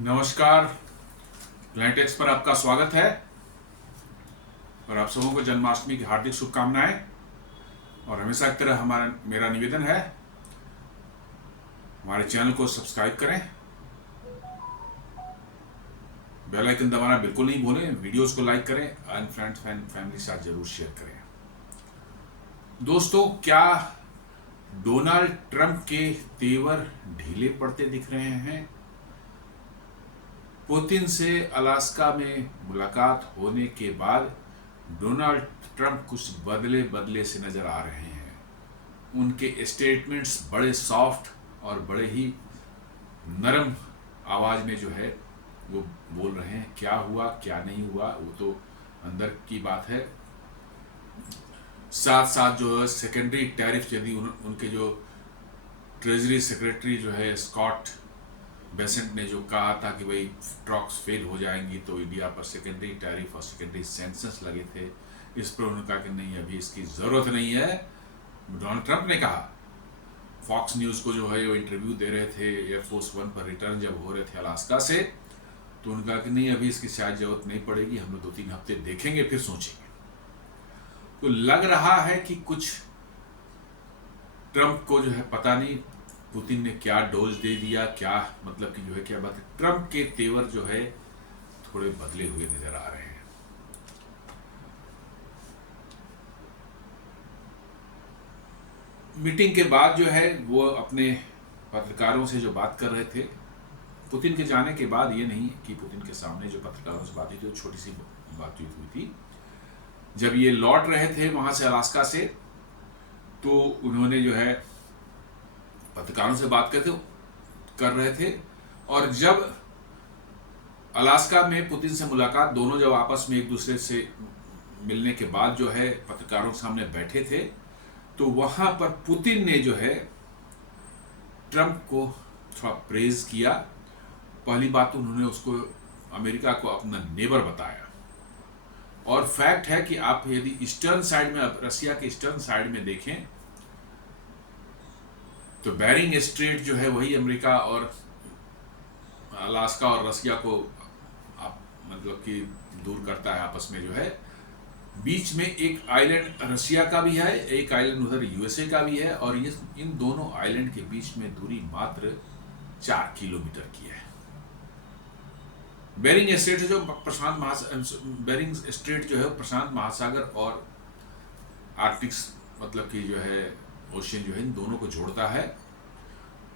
नमस्कार। प्लैनेटेक्स पर आपका स्वागत है और आप सबों को जन्माष्टमी की हार्दिक शुभकामनाएं। और हमेशा की तरह मेरा निवेदन है, हमारे चैनल को सब्सक्राइब करें, बेल आइकन दबाना बिल्कुल नहीं भूलें, वीडियोस को लाइक करें एंड फ्रेंड्स एंड फैमिली के साथ जरूर शेयर करें। दोस्तों, क्या डोनाल्ड ट्रंप के तेवर ढीले पड़ते दिख रहे हैं? पुतिन से अलास्का में मुलाकात होने के बाद डोनाल्ड ट्रंप कुछ बदले बदले से नजर आ रहे हैं। उनके स्टेटमेंट्स बड़े सॉफ्ट और बड़े ही नरम आवाज में जो है वो बोल रहे हैं। क्या हुआ क्या नहीं हुआ वो तो अंदर की बात है। साथ साथ जो है सेकेंडरी टैरिफ, यदि उनके जो ट्रेजरी सेक्रेटरी जो है स्कॉट बेसेंट ने जो कहा था कि भाई ट्रक्स फेल हो जाएंगी तो इंडिया पर सेकेंडरी टैरिफ और सेकेंडरी सेंसस लगे थे, इस पर उन्होंने कहा कि नहीं, अभी इसकी जरूरत नहीं है। डोनाल्ड ट्रंप ने कहा, फॉक्स न्यूज को जो है वो इंटरव्यू दे रहे थे एयरफोर्स वन पर रिटर्न जब हो रहे थे अलास्का से, तो उन्होंने कहा कि नहीं, अभी इसकी शायद जरूरत नहीं पड़ेगी, हम लोग 2-3 हफ्ते देखेंगे फिर सोचेंगे। तो लग रहा है कि कुछ ट्रंप को जो है पता नहीं पुतिन ने क्या डोज दे दिया, क्या मतलब कि जो है क्या बात है, ट्रंप के तेवर जो है थोड़े बदले हुए नजर आ रहे हैं। मीटिंग के बाद जो है वो अपने पत्रकारों से जो बात कर रहे थे, पुतिन के जाने के बाद, ये नहीं कि पुतिन के सामने जो पत्रकारों से बात हुई थी वो छोटी सी बातचीत हुई थी। जब ये लौट रहे थे वहां से अलास्का से, तो उन्होंने जो है पत्रकारों से बात कर रहे थे। और जब अलास्का में पुतिन से मुलाकात, दोनों जब आपस में एक दूसरे से मिलने के बाद जो है पत्रकारों के सामने बैठे थे, तो वहां पर पुतिन ने जो है ट्रंप को थोड़ा प्रेज किया। पहली बात तो उन्होंने उसको, अमेरिका को अपना नेबर बताया। और फैक्ट है कि आप यदि ईस्टर्न साइड में, रसिया के ईस्टर्न साइड में देखें तो बेरिंग स्ट्रेट जो है वही अमेरिका और अलास्का और रसिया को मतलब कि दूर करता है आपस में जो है। बीच में एक आइलैंड रसिया का भी है, एक आइलैंड उधर यूएसए का भी है, और ये इन दोनों आइलैंड के बीच में दूरी मात्र 4 किलोमीटर की है। बेरिंग स्ट्रेट जो बेरिंग स्ट्रेट जो है प्रशांत महासागर और आर्कटिक्स मतलब कि जो है ओशियन जो है इन दोनों को जोड़ता है,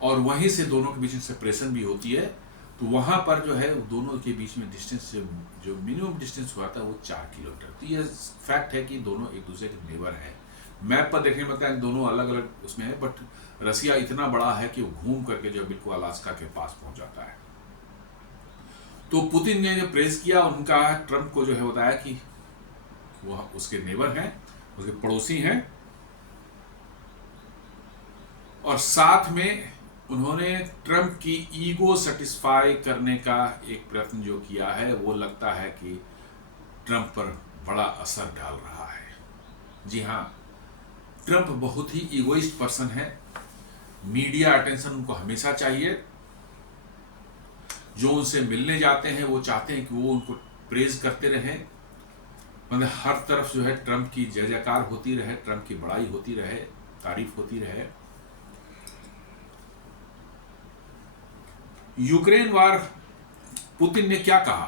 और वहीं से दोनों के बीच में सेपरेशन भी होती है। तो वहां पर जो है दोनों के बीच में डिस्टेंस जो मिनिमम डिस्टेंस हुआ था वो 4 किलोमीटर। तो ये फैक्ट है कि दोनों एक दूसरे के नेबर हैं। मैप पर देखने में लगता है दोनों अलग अलग उसमें है, बट रसिया इतना बड़ा है कि वो घूम करके जो बिल्कुल अलास्का के पास पहुंच जाता है। तो पुतिन ने जो प्रेस किया, उनका ट्रंप को जो है बताया कि वो उसके नेबर हैं, उसके पड़ोसी हैं, और साथ में उन्होंने ट्रंप की ईगो सेटिस्फाई करने का एक प्रयत्न जो किया है, वो लगता है कि ट्रंप पर बड़ा असर डाल रहा है। जी हाँ, ट्रंप बहुत ही ईगोइस्ट पर्सन है। मीडिया अटेंशन उनको हमेशा चाहिए। जो उनसे मिलने जाते हैं वो चाहते हैं कि वो उनको प्रेज करते रहें, मतलब हर तरफ जो है ट्रंप की जय जयकार होती रहे, ट्रंप की बड़ाई होती रहे, तारीफ होती रहे। यूक्रेन वार, पुतिन ने क्या कहा?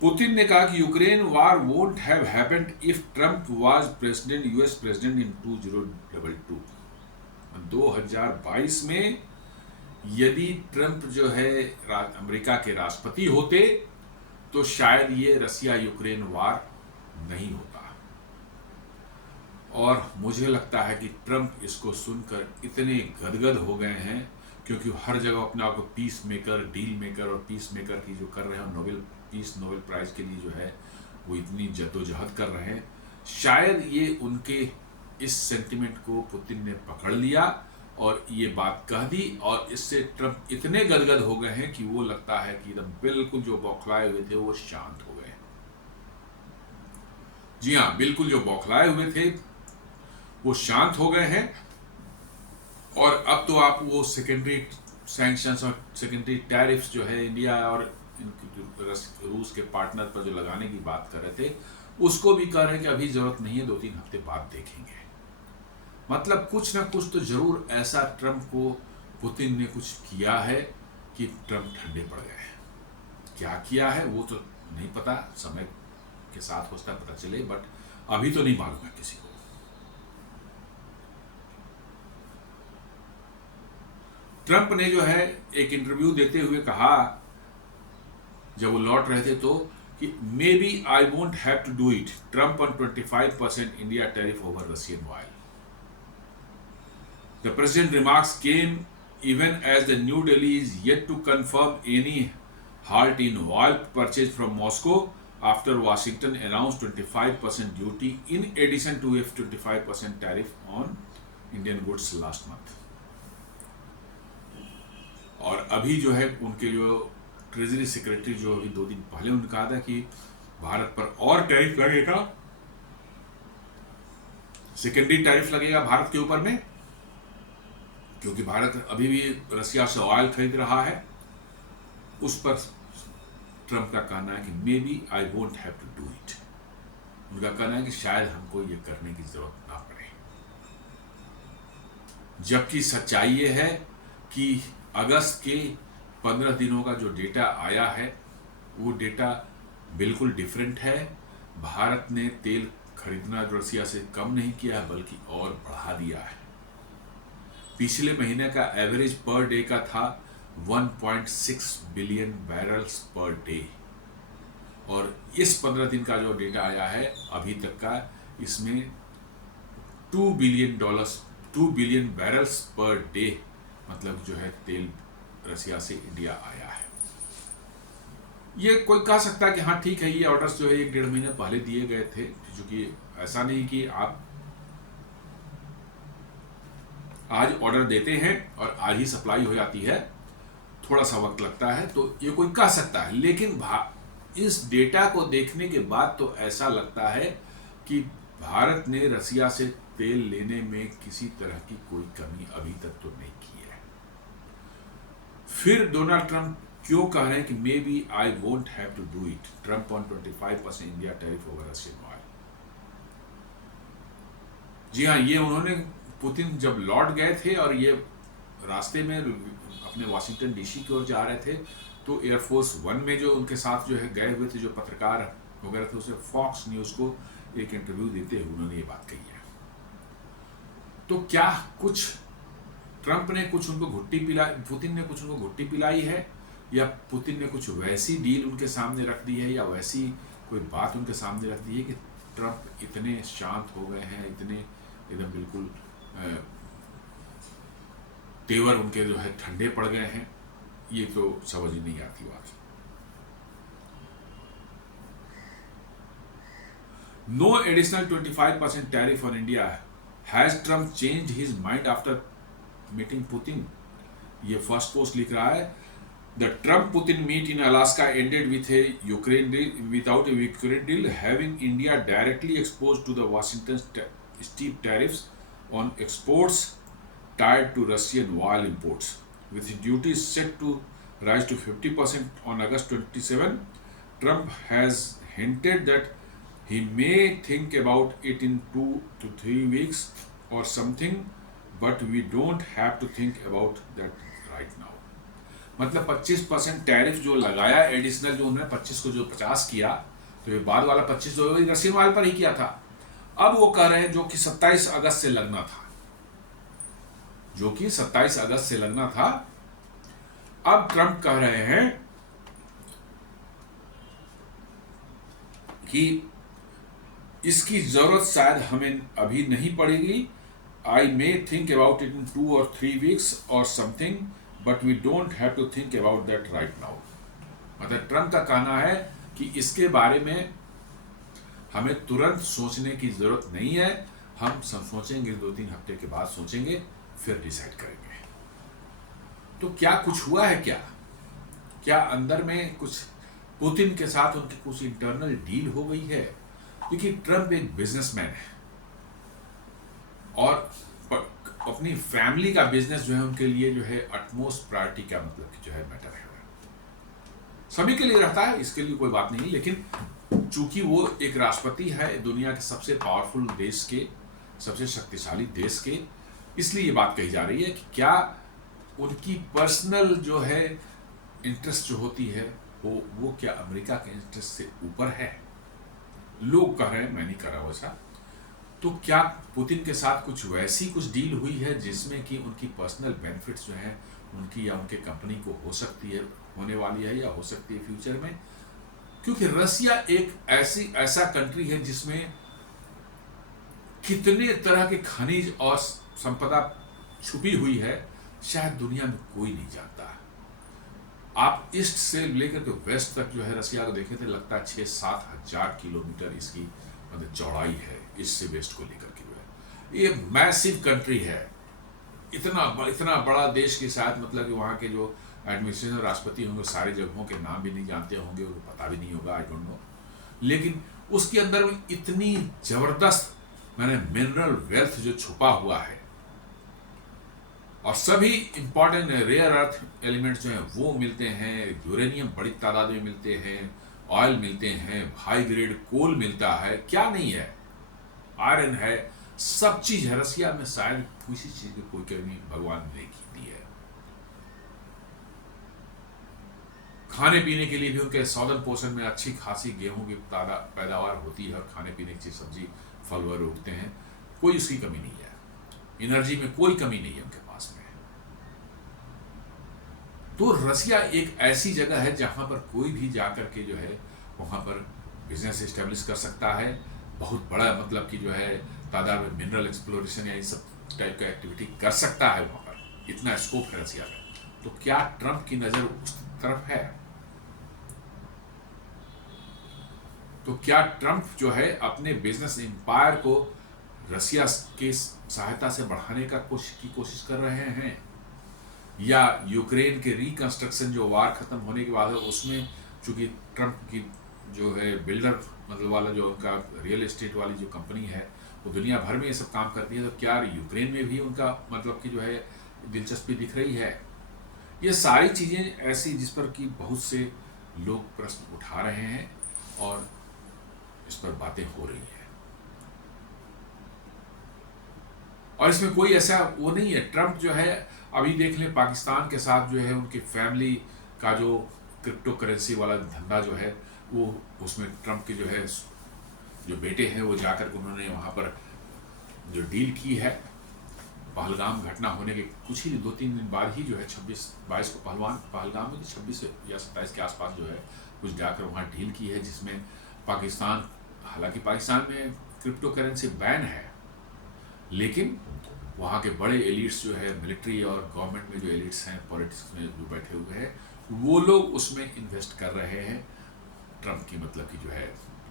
पुतिन ने कहा कि Ukraine war won't have happened if Trump was president, US president in 2022। 2022 में यदि ट्रंप जो है अमेरिका के राष्ट्रपति होते तो शायद ये रसिया यूक्रेन वार नहीं होता। और मुझे लगता है कि ट्रंप इसको सुनकर इतने गदगद हो गए हैं, क्योंकि हर जगह अपने आप को पीस मेकर, डील मेकर और पीस मेकर की जो कर रहे हैं, नोबेल प्राइज के लिए जो है वो इतनी जद्दोजहद कर रहे हैं। शायद ये उनके इस सेंटिमेंट को पुतिन ने पकड़ लिया और ये बात कह दी, और इससे ट्रंप इतने गदगद हो गए हैं कि वो लगता है कि एकदम बिल्कुल जो बौखलाए हुए थे वो शांत हो गए। जी हाँ, बिल्कुल जो बौखलाए हुए थे वो शांत हो गए हैं। और अब तो आप वो सेकेंडरी सैंक्शंस और सेकेंडरी टैरिफ्स जो है इंडिया और रूस के पार्टनर पर जो लगाने की बात कर रहे थे, उसको भी कह रहे हैं कि अभी जरूरत नहीं है, 2-3 हफ्ते बाद देखेंगे। मतलब कुछ ना कुछ तो जरूर ऐसा ट्रंप को, पुतिन ने कुछ किया है कि ट्रंप ठंडे पड़ गए हैं। क्या किया है वो तो नहीं पता, समय के साथ हो सकता पता चले, बट अभी तो नहीं मालूम है किसी को। ट्रंप ने जो है एक इंटरव्यू देते हुए कहा, जब वो लौट रहे थे, तो कि may be I won't have to do it, Trump on 25% India tariff over Russian oil. The president remarks came even as the New Delhi is yet to confirm any halt in oil purchase from Moscow after Washington announced 25% duty in addition to a 25% tariff on Indian goods last month। और अभी जो है उनके जो treasury secretary जो अभी 2 दिन पहले उन्होंने कहा था कि भारत पर और टैरिफ लगेगा, सेकेंडरी टैरिफ लगेगा भारत के ऊपर में, क्योंकि भारत अभी भी रसिया से ऑयल खरीद रहा है। उस पर ट्रंप का कहना है कि may be I won't have to do it. उनका कहना है कि शायद हमको ये करने की जरूरत ना पड़े। जबकि सच्चाई ये है कि अगस्त के 15 दिनों का जो डेटा आया है वो डेटा बिल्कुल डिफरेंट है। भारत ने तेल खरीदना रसिया से कम नहीं किया बल्कि और बढ़ा दिया है। पिछले महीने का एवरेज पर डे का था 1.6 बिलियन बैरल्स पर डे, और इस 15 दिन का जो डेटा आया है अभी तक का, इसमें $2 बिलियन बैरल्स पर डे मतलब जो है तेल रसिया से इंडिया आया है। ये कोई कह सकता है कि हाँ ठीक है, ये ऑर्डर्स जो है 1-1.5 महीने पहले दिए गए थे, क्योंकि ऐसा नहीं कि आप आज ऑर्डर देते हैं और आज ही सप्लाई हो जाती है, थोड़ा सा वक्त लगता है, तो ये कोई कह सकता है। लेकिन इस डेटा को देखने के बाद तो ऐसा लगता है कि भारत ने रसिया से तेल लेने में किसी तरह की कोई कमी अभी तक तो नहीं की है। फिर डोनाल्ड ट्रंप क्यों कह रहे हैं कि may be I won't have to do it, Trump on 25% India tariff over Russian oil. जी हाँ, ये उन्होंने, पुतिन जब लौट गए थे और ये रास्ते में अपने वाशिंगटन डीसी की ओर जा रहे थे, तो एयरफोर्स 1 में जो उनके साथ जो है गए हुए थे जो पत्रकार वगैरह थे, उसे फॉक्स न्यूज को एक इंटरव्यू देते हुए उन्होंने ये बात कही है। तो क्या कुछ ट्रंप ने कुछ उनको घुट्टी पिलाई, पुतिन ने कुछ उनको घुट्टी पिलाई है, या पुतिन ने कुछ वैसी डील उनके सामने रख दी है, या वैसी कोई बात उनके सामने रख दी है कि ट्रंप इतने शांत हो गए हैं, इतने एकदम बिल्कुल तेवर उनके जो है ठंडे पड़ गए हैं। ये तो समझ ही नहीं आती बात। No additional 25% tariff on India, has Trump change his mind after meeting Putin. ये फर्स्ट पोस्ट लिख रहा है, the Trump Putin meet in Alaska ended with a Ukraine deal, without a Ukraine deal, having India directly exposed to the Washington steep tariffs on exports tied to Russian oil imports, with duties set to rise to 50% on August 27. Trump has hinted that he may think about it in 2 to 3 weeks or something, but we don't have to think about that right now. मतलब 25% tariff जो लगाया additional, जो उन्होंने 25 को जो 50 किया, तो ये बाद वाला 25 जो रशियन ऑयल पर ही किया था। अब वो कह रहे हैं जो कि 27 अगस्त से लगना था, जो कि 27 अगस्त से लगना था, अब ट्रंप कह रहे हैं कि इसकी जरूरत शायद हमें अभी नहीं पड़ेगी। I may think about it in 2 or 3 weeks और something, but we don't have to think about that right now. मतलब ट्रंप का कहना है कि इसके बारे में हमें तुरंत सोचने की जरूरत नहीं है, हम सोचेंगे 2-3 हफ्ते के बाद सोचेंगे, फिर डिसाइड करेंगे। तो क्या कुछ हुआ है, क्या अंदर में कुछ पुतिन के साथ उनकी कुछ इंटरनल डील हो गई है? देखिए, ट्रंप एक बिजनेसमैन है और अपनी फैमिली का बिजनेस जो है उनके लिए जो है अटमोस्ट प्रायोरिटी का मतलब कि जो है मैटर है, सभी के लिए रहता है, इसके लिए कोई बात नहीं, लेकिन चूंकि वो एक राष्ट्रपति है दुनिया के सबसे पावरफुल देश के, सबसे शक्तिशाली देश के, इसलिए ये बात कही जा रही है कि क्या उनकी पर्सनल जो है इंटरेस्ट जो होती है वो क्या अमेरिका के इंटरेस्ट से ऊपर है। लोग कह रहे हैं, मैं नहीं कह रहा वैसा। तो क्या पुतिन के साथ कुछ वैसी कुछ डील हुई है जिसमें कि उनकी पर्सनल बेनिफिट्स जो हैं उनकी या उनके कंपनी को हो सकती है, होने वाली है या हो सकती है फ्यूचर में। क्योंकि रसिया एक ऐसा कंट्री है जिसमें कितने तरह के खनिज और संपदा छुपी हुई है, शायद दुनिया में कोई नहीं जानता। आप ईस्ट से लेकर के वेस्ट तक जो है रसिया को देखें तो लगता है 6-7 हजार किलोमीटर इसकी मतलब चौड़ाई है, ईस्ट से वेस्ट को लेकर के जो है ये मैसिव कंट्री है। इतना बड़ा देश के साथ मतलब कि वहाँ के जो एडमिनिस्ट्रेशन राष्ट्रपति होंगे सारी जगहों के नाम भी नहीं जानते होंगे, उनको पता भी नहीं होगा, आई डोंट नो। लेकिन उसके अंदर में इतनी जबरदस्त मैंने मिनरल वेल्थ जो छुपा हुआ है और सभी इंपॉर्टेंट रेयर अर्थ एलिमेंट्स जो हैं वो मिलते हैं, यूरेनियम बड़ी तादाद में मिलते हैं, ऑयल मिलते हैं, हाई ग्रेड कोल मिलता है, क्या नहीं है, आयरन है, सब चीज है। रसिया में शायद किसी चीज की कोई कमी भगवान ने नहीं की दी है। खाने पीने के लिए भी उनके सौदन पोषण में अच्छी खासी गेहूं की पैदावार होती है और खाने पीने की सब्जी फल वर उगते हैं, कोई उसकी कमी नहीं है। एनर्जी में कोई कमी नहीं है उनके पास में। तो रसिया एक ऐसी जगह है जहां पर कोई भी जाकर के जो है वहां पर बिजनेस एस्टेब्लिश कर सकता है, बहुत बड़ा मतलब कि जो है तादाद में मिनरल एक्सप्लोरेशन या इस सब टाइप का एक्टिविटी कर सकता है, वहां पर इतना स्कोप है रसिया में। तो क्या ट्रंप की नजर उस तरफ है? तो क्या ट्रंप जो है अपने बिजनेस एम्पायर को रसिया की सहायता से बढ़ाने का कोशिश कर रहे हैं, या यूक्रेन के रिकंस्ट्रक्शन जो वार खत्म होने के बाद है उसमें चूंकि ट्रंप की जो है बिल्डर मतलब वाला जो उनका रियल एस्टेट वाली जो कंपनी है वो दुनिया भर में ये सब काम करती है, तो क्या यूक्रेन में भी उनका मतलब कि जो है दिलचस्पी दिख रही है? ये सारी चीज़ें ऐसी जिस पर कि बहुत से लोग प्रश्न उठा रहे हैं और इस पर बातें हो रही हैं। और इसमें कोई ऐसा वो नहीं है। ट्रंप जो है अभी देख लें पाकिस्तान के साथ जो है उनकी फैमिली का जो क्रिप्टो करेंसी वाला धंधा जो है वो उसमें ट्रंप के जो है जो बेटे हैं वो जाकर के उन्होंने वहाँ पर जो डील की है, पहलगाम घटना होने के कुछ ही 2-3 दिन बाद ही जो है 26-22 को पहलगाम में 26 या 27 के आसपास जो है कुछ जाकर वहाँ डील की है, जिसमें पाकिस्तान, हालांकि पाकिस्तान में क्रिप्टो करेंसी बैन है, लेकिन वहाँ के बड़े एलिट्स जो है मिलिट्री और गवर्नमेंट में जो एलिट्स हैं, पॉलिटिक्स में जो बैठे हुए हैं, वो लोग उसमें इन्वेस्ट कर रहे हैं। ट्रंप की मतलब कि जो है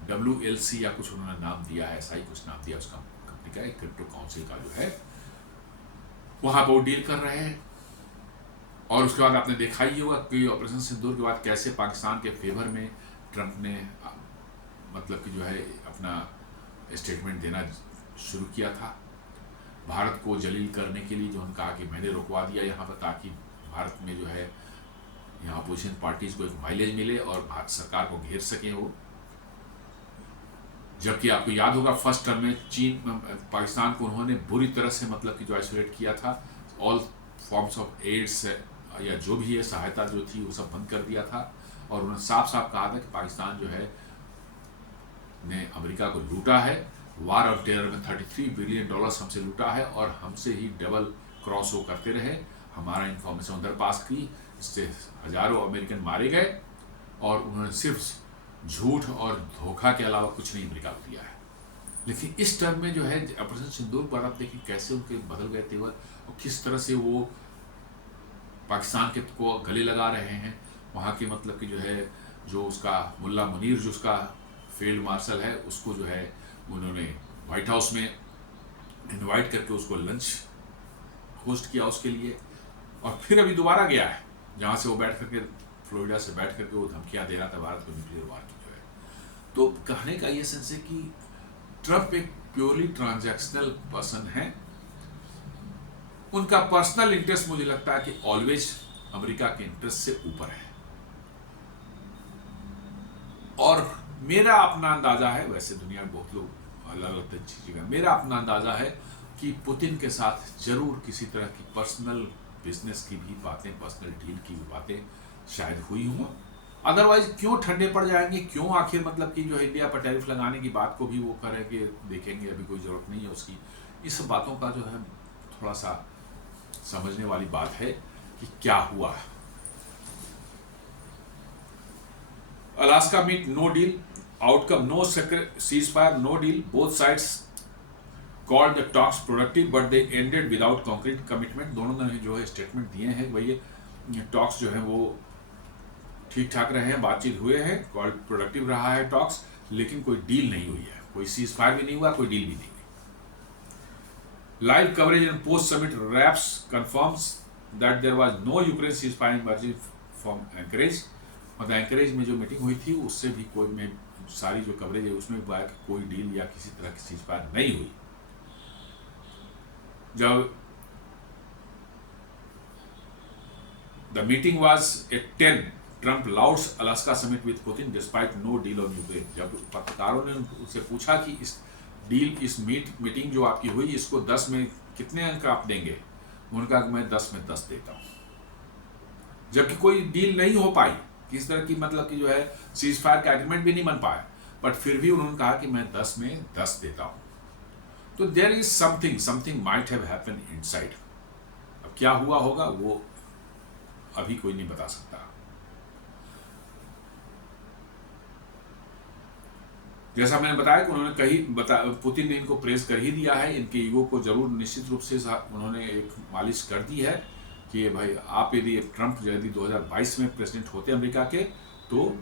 WLC या कुछ उन्होंने नाम दिया है, ऐसा ही कुछ नाम दिया उसका कंपनी का, एक क्रिप्टो काउंसिल का जो है, वहाँ पर वो डील कर रहे हैं। और उसके बाद आपने देखा ही होगा कि ऑपरेशन सिंदूर के बाद कैसे पाकिस्तान के फेवर में ट्रंप ने मतलब कि जो है अपना स्टेटमेंट देना शुरू किया था, भारत को जलील करने के लिए, जो उन्होंने कहा कि मैंने रुकवा दिया यहाँ पर ताकि भारत में जो है यहाँ अपोजिशन पार्टीज को एक माइलेज मिले और भारत सरकार को घेर सकें वो। जबकि आपको याद होगा फर्स्ट टर्म में चीन पाकिस्तान को उन्होंने बुरी तरह से मतलब कि जो आइसोलेट किया था, ऑल फॉर्म्स ऑफ एड्स या जो भी है सहायता जो थी वो सब बंद कर दिया था, और उन्होंने साफ साफ कहा था कि पाकिस्तान जो है ने अमेरिका को लूटा है, वार ऑफ टेरर में $33 बिलियन हमसे लूटा है और हमसे ही डबल क्रॉस हो करते रहे, हमारा इंफॉर्मेशन उधर पास की, इससे हजारों अमेरिकन मारे गए और उन्होंने सिर्फ झूठ और धोखा के अलावा कुछ नहीं अमेरिका को दिया है। लेकिन इस टर्म में जो है ऑपरेशन सिंदूर पर आप देखिए कैसे उनके बदल गए तेवर और किस तरह से वो पाकिस्तान के को गले लगा रहे हैं। वहाँ की मतलब कि जो है जो उसका मुल्ला मुनीर जो उसका फील्ड मार्शल है उसको जो है उन्होंने व्हाइट हाउस में इनवाइट करके उसको लंच होस्ट किया उसके लिए, और फिर अभी दोबारा गया है जहाँ से वो बैठ करके फ्लोरिडा से बैठ करके वो धमकियाँ दे रहा था भारत को न्यूक्लियर वार की जो है। तो कहने का ये सेंस है कि ट्रंप एक प्योरली ट्रांजैक्शनल पर्सन है उनका पर्सनल इंटरेस्ट मुझे लगता है कि ऑलवेज अमेरिका के इंटरेस्ट से ऊपर है। और मेरा अपना अंदाजा है, वैसे दुनिया में बहुत लोग अलग अलग चीजें, मेरा अपना अंदाजा है कि पुतिन के साथ जरूर किसी तरह की पर्सनल बिजनेस की भी बातें, पर्सनल डील की भी बातें शायद हुई हों। अदरवाइज क्यों ठंडे पड़ जाएंगे, क्यों आखिर मतलब कि जो है इंडिया पर टैरिफ लगाने की बात को भी वो करें कि देखेंगे, अभी कोई ज़रूरत नहीं है उसकी। इस सब बातों का जो है थोड़ा सा समझने वाली बात है कि क्या हुआ। Alaska meet no deal, outcome no ceasefire, no deal, both sides called the talks productive but they ended without concrete commitment. दोनों ने जो है स्टेटमेंट दिए हैं, वही टॉक्स जो है वो ठीक ठाक रहे हैं, बातचीत हुए हैं, कॉल प्रोडक्टिव रहा है टॉक्स, लेकिन कोई डील नहीं हुई है, कोई सीज फायर भी नहीं हुआ, कोई डील भी नहीं हुई। Live coverage and post summit wraps confirms that there was no Ukraine ceasefire emerging from Anchorage. मतलब एंकरेज में जो मीटिंग हुई थी उससे भी कोई में सारी जो कवरेज है उसमें कोई डील या किसी तरह की सीज फायर नहीं हुई। जब the meeting was at 10, Trump lauds Alaska summit with Putin despite no deal on Ukraine. जब पत्रकारों ने उनसे पूछा कि इस डील, इस मीटिंग जो आपकी हुई, इसको 10 में कितने अंक आप देंगे, उन्होंने कहा मैं 10 में 10 देता हूं। जबकि कोई डील नहीं हो पाई, किस तरह की मतलब कि जो है सीज फायर का एग्रीमेंट भी नहीं बन पाया, बट फिर भी उन्होंने कहा कि मैं 10 में 10 देता हूं। तो there is something might have happened inside. अब क्या हुआ होगा वो अभी कोई नहीं बता सकता। जैसा मैंने बताया कि उन्होंने पुतिन ने इनको प्रेस कर ही दिया है, इनके ईगो को जरूर निश्चित रूप से उन्होंने एक मालिश कर दी है कि भाई आप यदि ट्रंप यदि 2022 में प्रेसिडेंट होते अमेरिका के तो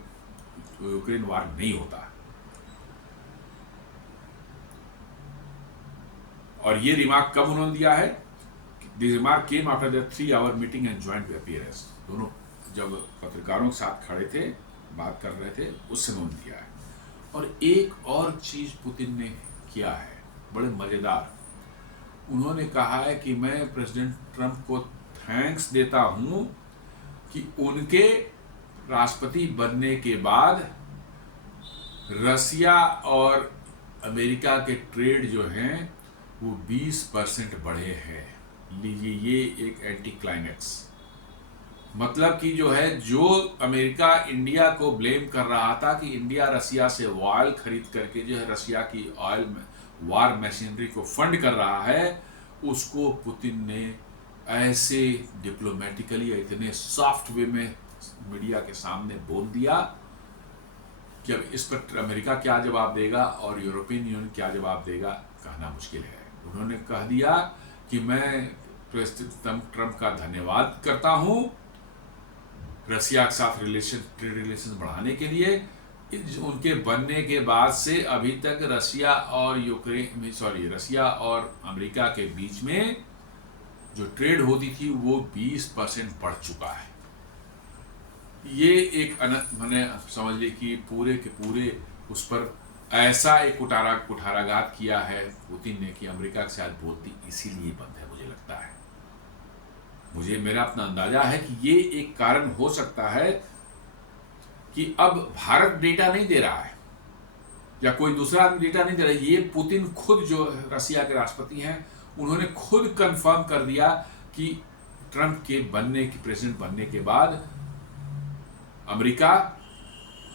यूक्रेन वार नहीं होता। और ये रिमार्क कब उन्होंने दिया है? This remark came after the 3-hour meeting and joint appearance. दोनों जब पत्रकारों के साथ खड़े थे, बात कर रहे थे, उस समय उन्होंने दिया है। और एक और चीज पुतिन ने किया है बड़े मजेदार, उन्होंने कहा है कि मैं प्रेसिडेंट ट्रंप को थैंक्स देता हूं कि उनके राष्ट्रपति बनने के बाद रसिया और अमेरिका के ट्रेड जो हैं वो 20% बढ़े हैं। लीजिए, ये एक एंटी क्लाइमैक्स, मतलब कि जो है, जो अमेरिका इंडिया को ब्लेम कर रहा था कि इंडिया रसिया से ऑयल खरीद करके जो है रसिया की ऑयल वार मशीनरी को फंड कर रहा है, उसको पुतिन ने ऐसे डिप्लोमेटिकली इतने सॉफ्ट वे में मीडिया के सामने बोल दिया कि अब इस पर अमेरिका क्या जवाब देगा और यूरोपियन यूनियन क्या जवाब देगा कहना मुश्किल है। उन्होंने कह दिया कि मैं प्रेसिडेंट ट्रंप का धन्यवाद करता हूं रसिया के साथ ट्रेड रिलेशन बढ़ाने के लिए। उनके बनने के बाद से अभी तक रसिया और अमेरिका के बीच में जो ट्रेड होती थी वो 20% बढ़ चुका है। ये एक मैंने समझ ली कि पूरे के पूरे उस पर ऐसा एक कुठाराघात किया है पुतिन ने कि अमेरिका के साथ बोलती इसीलिए बंद है। मुझे लगता है, मेरा अपना अंदाजा है कि ये एक कारण हो सकता है कि अब भारत डेटा नहीं दे रहा है या कोई दूसरा आदमी डेटा नहीं दे रहा है। ये पुतिन खुद, जो रसिया के राष्ट्रपति हैं, उन्होंने खुद कंफर्म कर दिया कि ट्रंप के प्रेसिडेंट बनने के बाद अमेरिका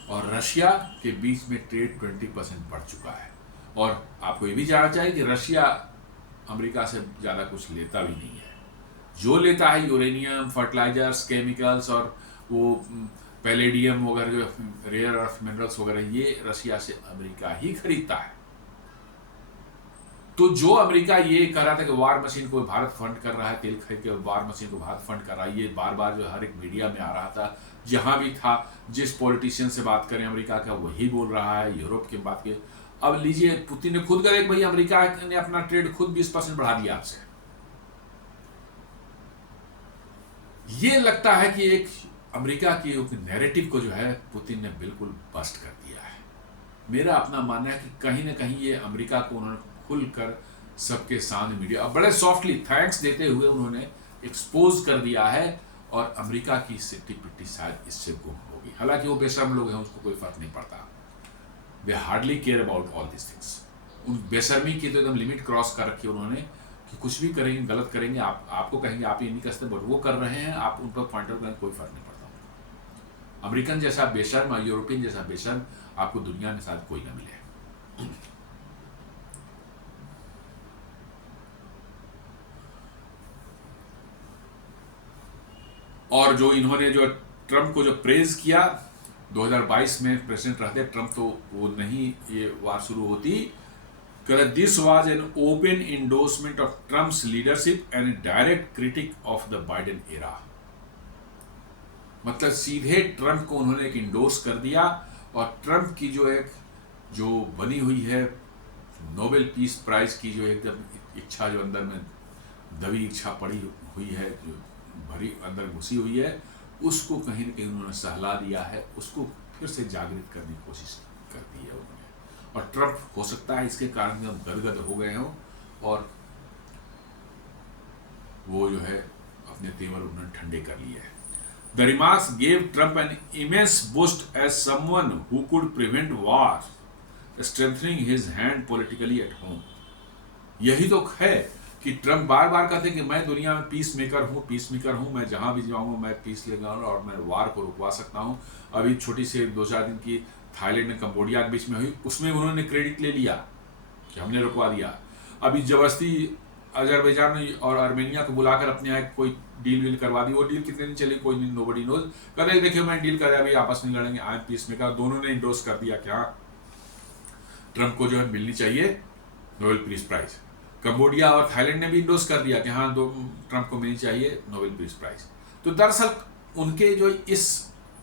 और रशिया के बीच में ट्रेड 20% बढ़ चुका है। और आपको ये भी जानना चाहिए कि रशिया अमेरिका से ज़्यादा कुछ लेता भी नहीं है। जो लेता है यूरेनियम, फर्टिलाइजर्स, केमिकल्स और वो पैलेडियम वगैरह, जो रेयर अर्थ मिनरल्स वगैरह, ये रशिया से अमेरिका ही खरीदता है। तो जो अमेरिका ये कह रहा था कि वार मशीन को भारत फंड कर रहा है, तेल खरीद के वार मशीन को भारत फंड कर रहा है, ये बार बार जो हर एक मीडिया में आ रहा था, जहां भी था, जिस पॉलिटिशियन से बात करें अमेरिका का वही बोल रहा है, यूरोप की बात के। अब लीजिए, पुतिन ने खुद कहा कि भाई अमेरिका ने अपना ट्रेड खुद 20% बढ़ा दिया आपसे। ये लगता है कि एक अमेरिका की नैरेटिव को जो है पुतिन ने बिल्कुल बस्ट कर दिया है। मेरा अपना मानना है कि कहीं ना कहीं ये अमेरिका को उन्होंने खुलकर सबके सामने मीडिया बड़े सॉफ्टली थैंक्स देते हुए उन्होंने एक्सपोज कर दिया है, और अमेरिका की सिट्टी पिट्टी शायद इससे गुम होगी। हालांकि वो बेशर्म लोग हैं, उसको कोई फर्क नहीं पड़ता, they hardly care about all this things. उन बेशर्मी की तो एकदम लिमिट क्रॉस कर रखी है उन्होंने कि कुछ भी करेंगे, गलत करेंगे, आपको कहेंगे आप ये नहीं कर सकते, बट वो कर रहे हैं, आप उन पर पॉइंट आउट करेंगे, कोई फर्क नहीं पड़ता। अमेरिकन जैसा बेशर्म, यूरोपियन जैसा बेशर्म आपको दुनिया में शायद कोई ना मिले। और जो इन्होंने जो ट्रंप को जो प्रेज किया, 2022 में प्रेसिडेंट रहते ट्रंप, तो वो नहीं ये वार शुरू होती। This was an open endorsement of Trump's leadership and direct critic of the Biden era. मतलब सीधे ट्रंप को उन्होंने एक इंडोर्स कर दिया, और ट्रंप की जो बनी हुई है नोबेल पीस प्राइज की जो एकदम इच्छा, जो अंदर में दबी इच्छा पड़ी हुई है, जो भरी अंदर घुसी हुई है, उसको कहीं ना कहीं उन्होंने सहला दिया है, उसको फिर से जागृत करने की कोशिश कर दी है उन्होंने। और ट्रंप हो सकता है इसके कारण हम गदगद हो गए हों, और वो जो है अपने तेवर उन्होंने ठंडे कर लिए हैं। The remarks gave Trump an immense boost as someone who could prevent war, strengthening his hand politically at home. यही तो है कि ट्रंप बार बार कहते कि मैं दुनिया में पीस मेकर हूँ, मैं जहां भी जाऊंगा मैं पीस लेगा और मैं वार को रुकवा सकता हूँ। अभी छोटी से 2-4 दिन की थाईलैंड और कंबोडिया के बीच में हुई, उसमें उन्होंने क्रेडिट ले लिया कि हमने रुकवा दिया। अभी जबरदस्ती अजरबैजान और आर्मेनिया को बुलाकर अपने यहाँ कोई डील करवा दी, वो डील कितने दिन चली कोई नहीं, नोबडी नोज। कहते देखिए मैं डील कर अभी आपस में लड़ेंगे, आई एम पीस मेकर। दोनों ने इंडोर्स कर दिया कि हाँ ट्रंप को जो है मिलनी चाहिए नोबेल पीस प्राइज। कंबोडिया और थाईलैंड ने भी इंडोर्स कर दिया कि हाँ ट्रंप को मिलनी चाहिए नोबेल पीस प्राइज। तो दरअसल उनके जो इस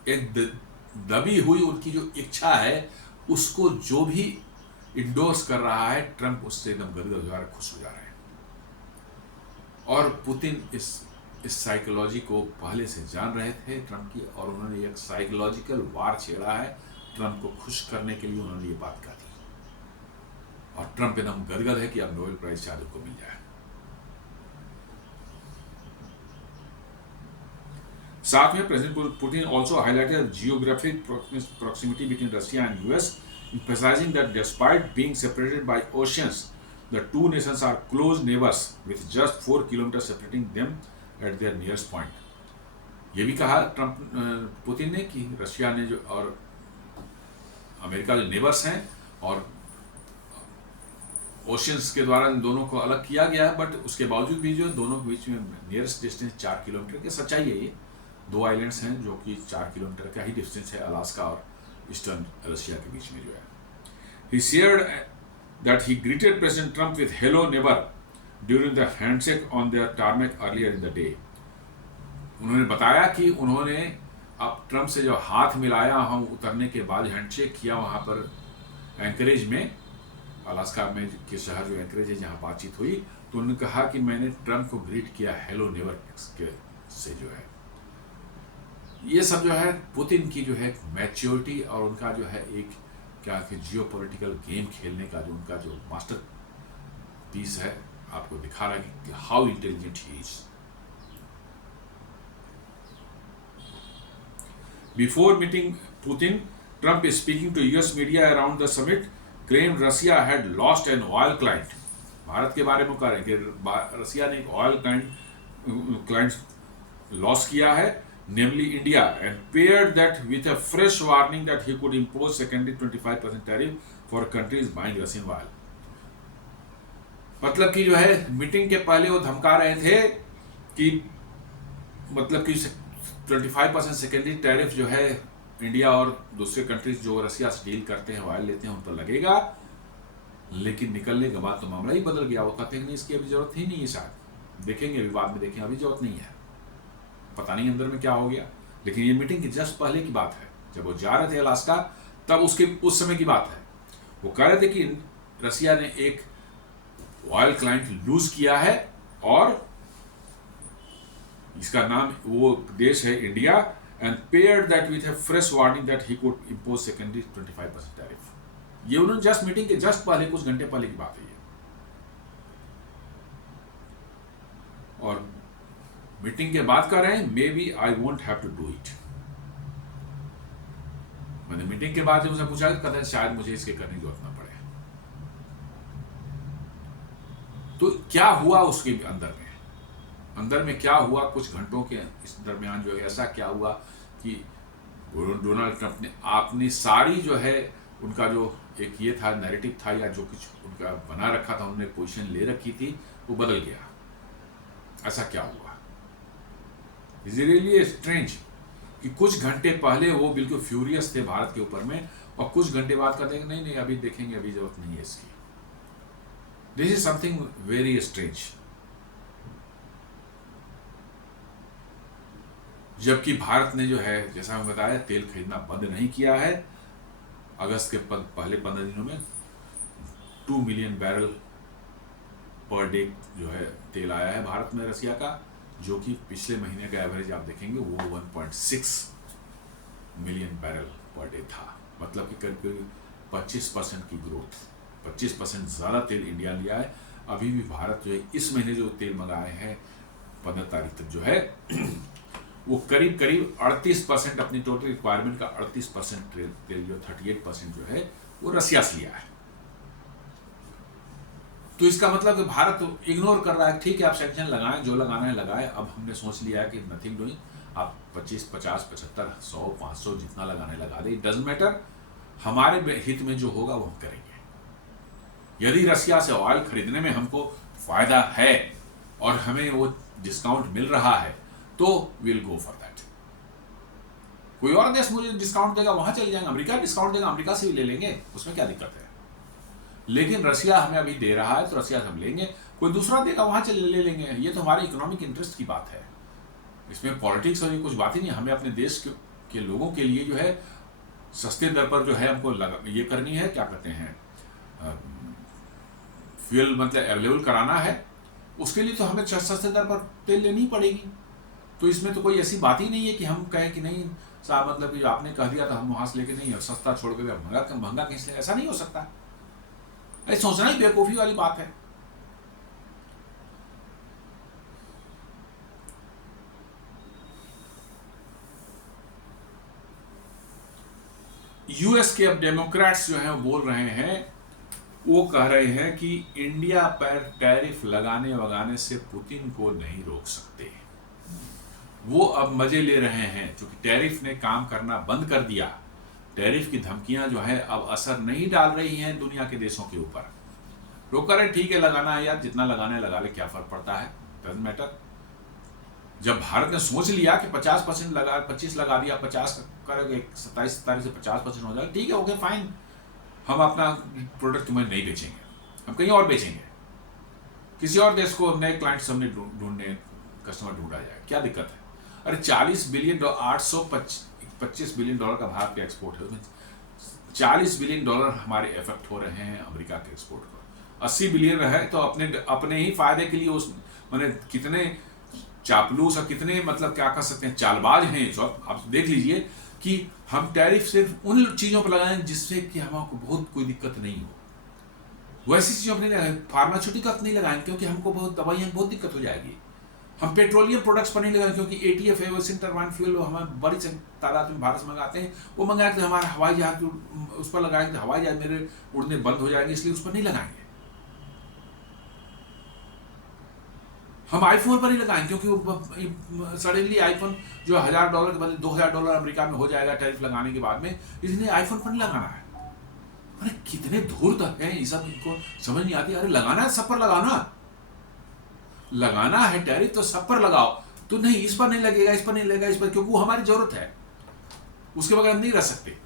एक दबी हुई उनकी जो इच्छा है, उसको जो भी इंडोर्स कर रहा है ट्रंप, उससे एकदम गदगद हो जा रहा है, खुश हो जा रहा है। और पुतिन इस साइकोलॉजी को पहले से जान रहे थे ट्रंप की, और उन्होंने एक साइकोलॉजिकल वार छेड़ा है ट्रंप को खुश करने के लिए, उन्होंने ये बात कही। और ट्रंप एकदम गदगद है कि अब नोबेल प्राइज शायद उनको मिल जाए। साथ में president Putin also highlighted geographic proximity between Russia and US, emphasizing that despite being separated by oceans, the two nations are close neighbors with just 4 kilometers separating them at their nearest point. ये भी कहा Putin ने कि Russia ने जो और America जो neighbours हैं, और ओशियंस के द्वारा इन दोनों को अलग किया गया है, बट उसके बावजूद भी जो दोनों के बीच में नियरेस्ट डिस्टेंस 4 किलोमीटर की सच्चाई है। ये 2 आइलैंड्स हैं जो कि 4 किलोमीटर का ही डिस्टेंस है अलास्का और ईस्टर्न रशिया के बीच में जो है। He shared that he greeted President Trump with "Hello, neighbor" during the handshake on their tarmac earlier in the day. उन्होंने बताया कि उन्होंने अब ट्रंप से जो हाथ मिलाया, हम उतरने के बाद हैंडशेक किया वहाँ पर एंकरेज में, अलास्का में के शहर जो एंकरेज है जहाँ बातचीत हुई, तो उन्होंने कहा कि मैंने ट्रंप को ग्रीट किया हेलो नेवर के से जो है। ये सब जो है पुतिन की जो है मैच्योरिटी और उनका जो है एक क्या कि जियोपॉलिटिकल गेम खेलने का जो उनका जो मास्टर पीस है, आपको दिखा रहा है कि how intelligent he is. Before meeting Putin, Trump speaking to US media around the summit claimed Russia had lost an oil client. Bharat के बारे में कह रहे हैं कि रशिया ने एक ऑयल क्लाइंट लॉस किया है, namely India, and paired that with a fresh warning that he could impose secondary 25% tariff for countries buying Russian oil. मतलब कि जो है मीटिंग के पहले वो धमका रहे थे कि मतलब कि 25% सेकेंडरी टैरिफ जो है इंडिया और दूसरे कंट्रीज जो रशिया से डील करते हैं, ऑयल लेते हैं, उन पर लगेगा। लेकिन निकलने के बाद तो मामला ही बदल गया। वो कहते हैं नहीं, इसकी अभी जरूरत ही नहीं है, शायद देखेंगे, अभी बाद में देखें, अभी जरूरत नहीं है, पता नहीं अंदर में क्या हो गया। लेकिन ये मीटिंग की जस्ट पहले की बात है, जब वो जा रहे थे अलास्का, तब उस समय की बात है। वो कह रहे थे कि रशिया ने एक ऑयल क्लाइंट लूज किया है और इसका नाम वो देश है India, and paired that with a fresh warning that he could impose secondary 25% tariff. ये उन्होंने जस्ट मीटिंग के जस्ट पहले, कुछ घंटे पहले की बात है ये। और मीटिंग के बाद कह रहे हैं may be I won't have to do it. मैंने मीटिंग के बाद जब उनसे पूछा कहते हैं शायद मुझे इसके करने की जरूरत ना पड़े। तो क्या हुआ उसके अंदर में क्या हुआ कुछ घंटों के इस दरमियान जो है ऐसा क्या हुआ कि डोनाल्ड ट्रंप ने अपनी सारी जो है उनका जो एक ये था नैरेटिव था या जो कुछ उनका बना रखा था, उन्होंने पोजीशन ले रखी थी, वो बदल गया। ऐसा क्या हुआ? इज रियली स्ट्रेंज कि कुछ घंटे पहले वो बिल्कुल फ्यूरियस थे भारत के ऊपर में और कुछ घंटे बाद कहते हैं नहीं अभी देखेंगे, अभी जरूरत नहीं है इसकी। This is something very strange. जबकि भारत ने जो है जैसा मैं बताया तेल खरीदना बंद नहीं किया है। अगस्त के पहले 15 दिनों में 2 मिलियन बैरल पर डे जो है तेल आया है भारत में रसिया का, जो कि पिछले महीने का एवरेज आप देखेंगे वो 1.6 मिलियन बैरल पर डे था। मतलब कि करीब 25% की ग्रोथ, 25% ज़्यादा तेल इंडिया लिया है। अभी भी भारत जो है इस महीने जो तेल मंगाए हैं 15 तारीख तक जो है वो करीब 38% अपनी टोटल रिक्वायरमेंट का 38% तेल जो 38% जो है वो रसिया से लिया है। तो इसका मतलब कि भारत इग्नोर कर रहा है। ठीक है आप सैंक्शन लगाएं, जो लगाना है लगाएं। अब हमने सोच लिया है कि नथिंग डूइंग, आप 25, 50, 75, 100, 500 जितना लगाने लगा दे, इट डजंट मैटर। हमारे हित में जो होगा वो हम करेंगे। यदि रसिया से ऑयल खरीदने में हमको फायदा है और हमें वो डिस्काउंट मिल रहा है तो विल गो फॉर दैट। कोई और देश मुझे डिस्काउंट देगा वहां चले जाएंगे, अमेरिका डिस्काउंट देगा अमेरिका से भी ले लेंगे, उसमें क्या दिक्कत है। लेकिन रसिया हमें अभी दे रहा है तो रसिया से हम लेंगे, कोई दूसरा देगा वहां चले ले लेंगे। ये तो हमारे इकोनॉमिक इंटरेस्ट की बात है, इसमें पॉलिटिक्स और ये कुछ बात ही नहीं। हमें अपने देश के लोगों के लिए जो है सस्ते दर पर जो है हमको ये करनी है, क्या कहते हैं, फ्यूल मतलब अवेलेबल कराना है। उसके लिए तो हमें सस्ते दर पर तेल लेनी पड़ेगी। तो इसमें तो कोई ऐसी बात ही नहीं है कि हम कहें कि नहीं साहब, मतलब कि जो आपने कह दिया था हम वहां से लेके नहीं, सस्ता छोड़ के महंगा कहीं से, ऐसा नहीं हो सकता। ऐसा सोचना ही बेवकूफी वाली बात है। यूएस के अब डेमोक्रेट्स जो हैं वो बोल रहे हैं, वो कह रहे हैं कि इंडिया पर टैरिफ लगाने वगाने से पुतिन को नहीं रोक सकते। वो अब मजे ले रहे हैं क्योंकि टैरिफ ने काम करना बंद कर दिया। टैरिफ की धमकियां जो है अब असर नहीं डाल रही हैं दुनिया के देशों के ऊपर। लोग कह रहे ठीक है लगाना है यार, जितना लगाना है लगा ले, क्या फर्क पड़ता है, डजंट मैटर। जब भारत ने सोच लिया कि 50% लगा, 25 लगा दिया, 50 करेंगे, 27 से 50% हो जाएगा, ठीक है ओके फाइन, हम अपना प्रोडक्ट तुम्हें नहीं बेचेंगे, हम कहीं और बेचेंगे, किसी और देश को नए क्लाइंट्स हमने ढूंढने, कस्टमर ढूंढा जाएगा, क्या दिक्कत है। अरे 40 बिलियन $825 बिलियन का भारत का एक्सपोर्ट है, 40 बिलियन डॉलर हमारे इफेक्ट हो रहे हैं अमेरिका के एक्सपोर्ट पर। 80 बिलियन है तो अपने ही फायदे के लिए उस मैंने कितने चापलूस और कितने मतलब क्या कर सकते हैं चालबाज हैं सब। आप देख लीजिए कि हम टैरिफ सिर्फ उन चीज़ों पर लगाएं जिससे कि हमको बहुत कोई दिक्कत नहीं हो। वैसी चीज़ों पर नहीं लगाएं, फार्मास्यूटिकल्स नहीं लगाएं क्योंकि हमको बहुत दवाइयाँ बहुत दिक्कत हो जाएगी। हम पेट्रोलियम प्रोडक्ट्स पर नहीं लगाएं क्योंकि ATF है, वेस्टर्न टरबाइन फ्यूल हम बड़ी तादाद में भारत से मंगाते हैं, वो मंगाए थे हमारा हवाई जहाज उस पर लगाएंगे तो हवाई जहाज मेरे उड़ने बंद हो जाएंगे, इसलिए उस पर नहीं लगाएंगे। हम आईफोन पर ही लगाएं क्योंकि वो सडनली आईफोन जो $1000 के बदले $2000 अमेरिका में हो जाएगा टैरिफ लगाने के बाद में, इसलिए आईफोन पर नहीं लगाना है। अरे कितने धूर्त हैं ये सब, इनको समझ नहीं आती। अरे लगाना है सब पर लगाना है टैरिफ तो सब पर लगाओ। तो नहीं इस पर नहीं लगेगा, इस पर नहीं लगेगा, इस पर, क्योंकि वो हमारी जरूरत है, उसके बगैर हम नहीं रह सकते।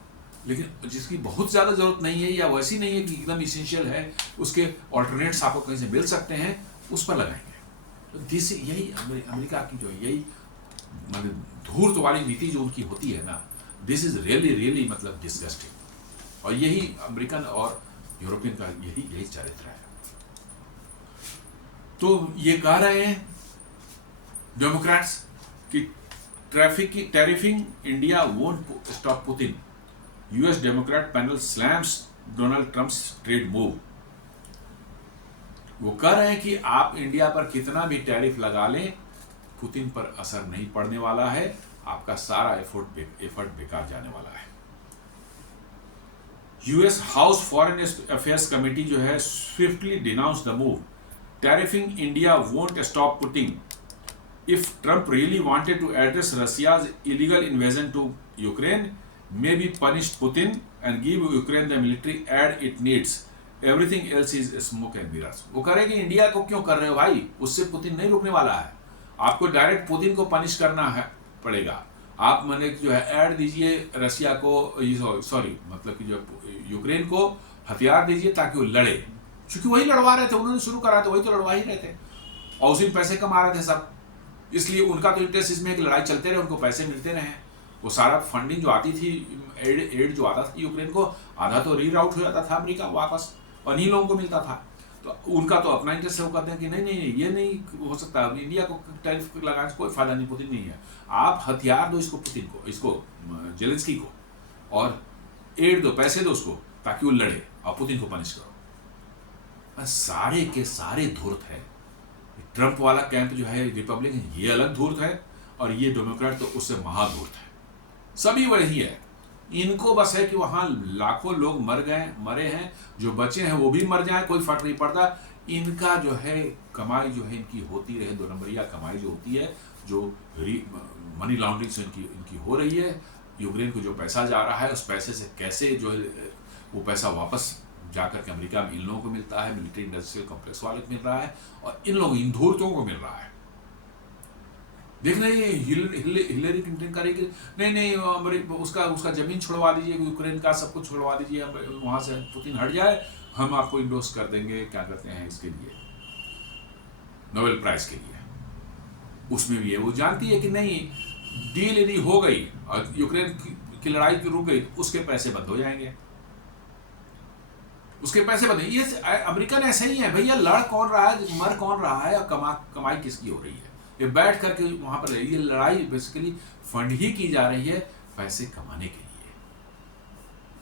लेकिन जिसकी बहुत ज्यादा जरूरत नहीं है या वैसी नहीं है कि एकदम इसेंशियल है, उसके ऑल्टरनेट्स आपको कहीं से मिल सकते हैं, उस पर लगाएंगे। तो दिस यही अमेरिका की जो यही मतलब धूर्त वाली नीति जो उनकी होती है ना, दिस इज रियली मतलब डिस्गस्टिंग। और यही अमेरिकन और यूरोपियन का यही चरित्र है। तो ये कह रहे हैं डेमोक्रेट्स कि tariffing India won't stop Putin. US Democrat panel slams Donald Trump's trade move. वो कह रहे हैं कि आप इंडिया पर कितना भी टैरिफ लगा लें, पुतिन पर असर नहीं पड़ने वाला है, आपका सारा एफर्ट बेकार जाने वाला है। US House Foreign Affairs Committee जो है swiftly denounce the move, tariffing India won't stop Putin, if Trump really wanted to address Russia's illegal invasion to Ukraine, maybe punish Putin and give Ukraine the military aid it needs. Everything else is smoke and mirrors. वो करेगी India को क्यों कर रहे हो भाई, उससे Putin नहीं रुकने वाला है, आपको डायरेक्ट पुतिन को पनिश करना है पड़ेगा। आप मैंने जो है ऐड दीजिए रशिया को, सॉरी मतलब कि जो यूक्रेन को हथियार दीजिए ताकि वो लड़े, क्योंकि वही लड़वा रहे थे, उन्होंने शुरू करा था, वही तो लड़वा ही रहे थे और उसी पैसे कमा रहे थे सब, इसलिए उनका तो इंटरेस्ट इसमें कि लड़ाई चलते रहे, उनको पैसे मिलते रहे। वो सारा फंडिंग जो आती थी, एड जो आता था यूक्रेन को, आधा तो रीराउट हो जाता था अमेरिका वापस और इन्हीं लोगों को मिलता था। तो उनका तो अपना इंटरेस्ट है, वो कहते हैं कि नहीं नहीं ये नहीं हो सकता, इंडिया को टैरिफ लगाने से कोई फायदा नहीं, पुतिन नहीं है, आप हथियार दो इसको, पुतिन को, इसको जेलेंस्की को, और एड दो, पैसे दो उसको ताकि वो लड़े और पुतिन को पनिश करो। सारे के सारे धूर्त है। ट्रंप वाला कैंप जो है रिपब्लिकन, ये अलग धूर्त है, और ये डेमोक्रेट तो उससे महाधूर्त है, सभी वही है। इनको बस है कि वहां लाखों लोग मरे हैं, जो बचे हैं वो भी मर जाएं, कोई फर्क नहीं पड़ता। इनका जो है कमाई जो है इनकी होती रहे, 2 नंबरिया कमाई जो होती है, जो मनी लॉन्ड्रिंग से इनकी हो रही है। यूक्रेन को जो पैसा जा रहा है, उस पैसे से कैसे जो है वो पैसा वापस जाकर के अमेरिका में इन लोगों को मिलता है, मिलिट्री इंडस्ट्रियल कॉम्प्लेक्स वाले को मिल रहा है, और इन लोगों इन धूर्तों को मिल रहा है। देख रहे हैं हिलरी क्लिंटन करेगी, नहीं नहीं उसका जमीन छुड़वा दीजिए, यूक्रेन का सब कुछ छुड़वा दीजिए, वहां से पुतिन हट जाए, हम आपको इंडोर्स कर देंगे, क्या करते हैं इसके लिए, नोबेल प्राइज के लिए। उसमें भी है, वो जानती है कि नहीं डील यदि हो गई और यूक्रेन की लड़ाई रुक गई, उसके पैसे बंद हो जाएंगे, उसके पैसे बंद। ये अमेरिकन ऐसा ही है भैया, लड़ कौन रहा है, मर कौन रहा है, और कमाई किसकी हो रही है, ये बैठ करके वहां पर ये लड़ाई बेसिकली फंड ही की जा रही है पैसे कमाने के लिए,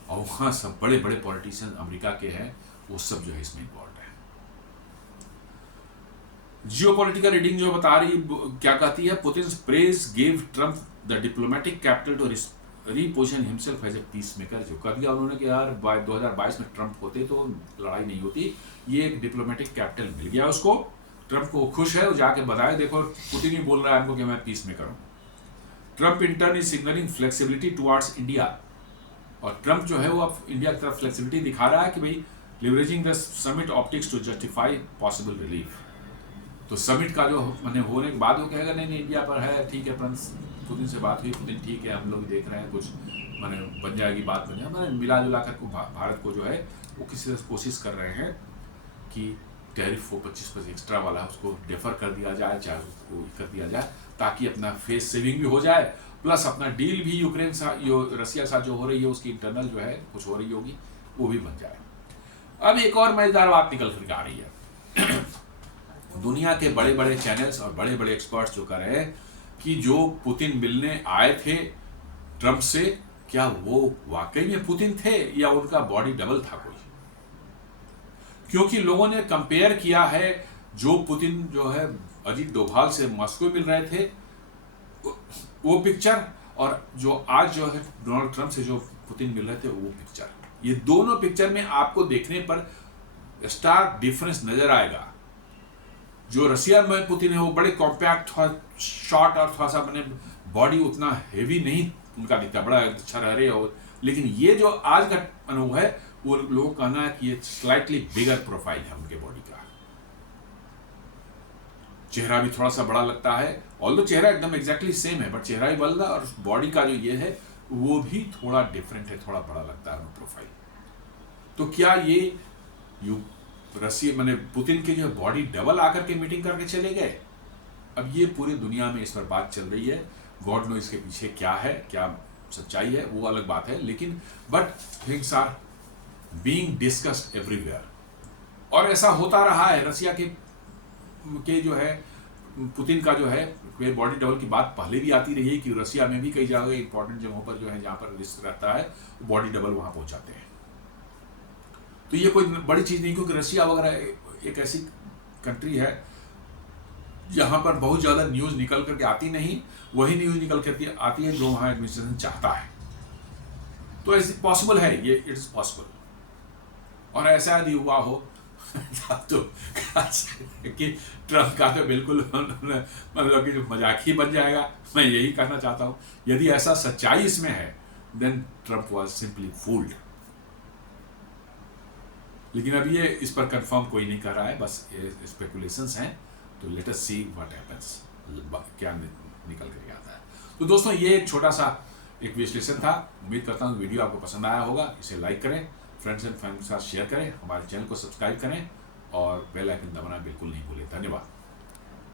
और वहां सब बड़े बड़े पॉलिटिशियन अमेरिका के हैं, वो सब जो है इसमें इन्वॉल्व है। जियोपॉलिटिकल रीडिंग जो बता रही क्या कहती है, Putin praise give Trump the diplomatic capital to reposition himself as a peacemaker. जो कर दिया उन्होंने कि यार 2022 में ट्रम्प होते तो लड़ाई नहीं होती, ये एक डिप्लोमेटिक कैपिटल मिल गया उसको, ट्रम्प को खुश है, वो जाके बताए देखो पुतिन ही बोल रहा है हमको कि मैं पीस मेकर हूं। Trump in turn is signalling flexibility towards India, और ट्रम्प जो है वो अब इंडिया की तरफ फ्लेक्सिबिलिटी दिखा रहा है कि भाई leveraging the summit optics to justify possible relief. तो समिट का जो मैंने होने के बाद वो कहेगा नहीं नहीं इंडिया पर है, ठीक है, पुतिन से बात हुई, पुतिन ठीक है, हम लोग देख रहे हैं कुछ मैंने बन जाएगी, बात बन जाए, मैंने मिला जुला कर भारत को जो है वो किसी तरह कोशिश कर रहे हैं कि टैरिफ वो 25% एक्स्ट्रा वाला उसको डेफर कर दिया जाए, चाहे उसको कर दिया जाए, ताकि अपना फेस सेविंग भी हो जाए, प्लस अपना डील भी यूक्रेन साथ रसिया साथ जो हो रही है उसकी इंटरनल जो है कुछ हो रही होगी वो भी बन जाए। अब एक और मजेदार बात निकल कर आ रही है दुनिया के बड़े बड़े चैनल्स और बड़े बड़े एक्सपर्ट्स जो कर रहे हैं कि जो पुतिन मिलने आए थे ट्रम्प से, क्या वो वाकई में पुतिन थे या उनका बॉडी डबल था कोई, क्योंकि लोगों ने कंपेयर किया है, जो पुतिन जो है अजीत डोभाल से मॉस्को मिल रहे थे वो पिक्चर, और जो आज जो है डोनाल्ड ट्रम्प से जो पुतिन मिल रहे थे वो पिक्चर, ये दोनों पिक्चर में आपको देखने पर स्टार्क डिफरेंस नजर आएगा। जो रसिया में पुतिन है वो बड़े कॉम्पैक्ट, थोड़ा शॉर्ट और थोड़ा सा मैंने बॉडी उतना हेवी नहीं उनका दिखता, बड़ा छरहरे, और लेकिन ये जो आज का अनुभव है वो लोगों का कहना है कि ये स्लाइटली बिगर प्रोफाइल है उनके बॉडी का, चेहरा भी थोड़ा सा बड़ा लगता है, ऑल्दो चेहरा एकदम एग्जैक्टली सेम है बट चेहरा ही बड़ा, और बॉडी का जो ये है वो भी थोड़ा डिफरेंट है, थोड़ा बड़ा लगता है प्रोफाइल। तो क्या ये रसिया मैंने पुतिन की जो बॉडी डबल आकर के मीटिंग करके चले गए? अब ये पूरी दुनिया में इस पर बात चल रही है, गॉड नो इसके पीछे क्या है, क्या सच्चाई है वो अलग बात है, लेकिन but things are being discussed everywhere, और ऐसा होता रहा है। रसिया के जो है पुतिन का जो है बॉडी डबल की बात पहले भी आती रही है कि रसिया में भी कई जगह इंपॉर्टेंट जगहों पर जो है जहाँ पर रिस्क रहता है बॉडी डबल वहाँ पहुँचाते हैं। तो ये कोई बड़ी चीज़ नहीं, क्योंकि रसिया वगैरह एक ऐसी कंट्री है जहां पर बहुत ज़्यादा न्यूज़ निकल करके आती नहीं, वही न्यूज़ निकल करके आती है जो वहाँ एडमिनिस्ट्रेशन चाहता है। तो ऐसे पॉसिबल है, ये इट्स पॉसिबल। और ऐसा यदि हुआ हो तो कि ट्रम्प का तो बिल्कुल मतलब कि मजाक ही बन जाएगा। मैं यही कहना चाहता हूँ, यदि ऐसा सच्चाई इसमें है, then Trump was simply fooled. लेकिन अब ये इस पर कंफर्म कोई नहीं कर रहा है, बस ये स्पेकुलेशंस हैं। तो let us see what happens, क्या निकल कर आता है। तो दोस्तों, ये एक छोटा सा एक विश्लेषण था। उम्मीद करता हूँ वीडियो आपको पसंद आया होगा। इसे लाइक करें, फ्रेंड्स एंड फैमिली के साथ शेयर करें, हमारे चैनल को सब्सक्राइब करें और बेल आइकन दबाना बिल्कुल नहीं भूलें। धन्यवाद।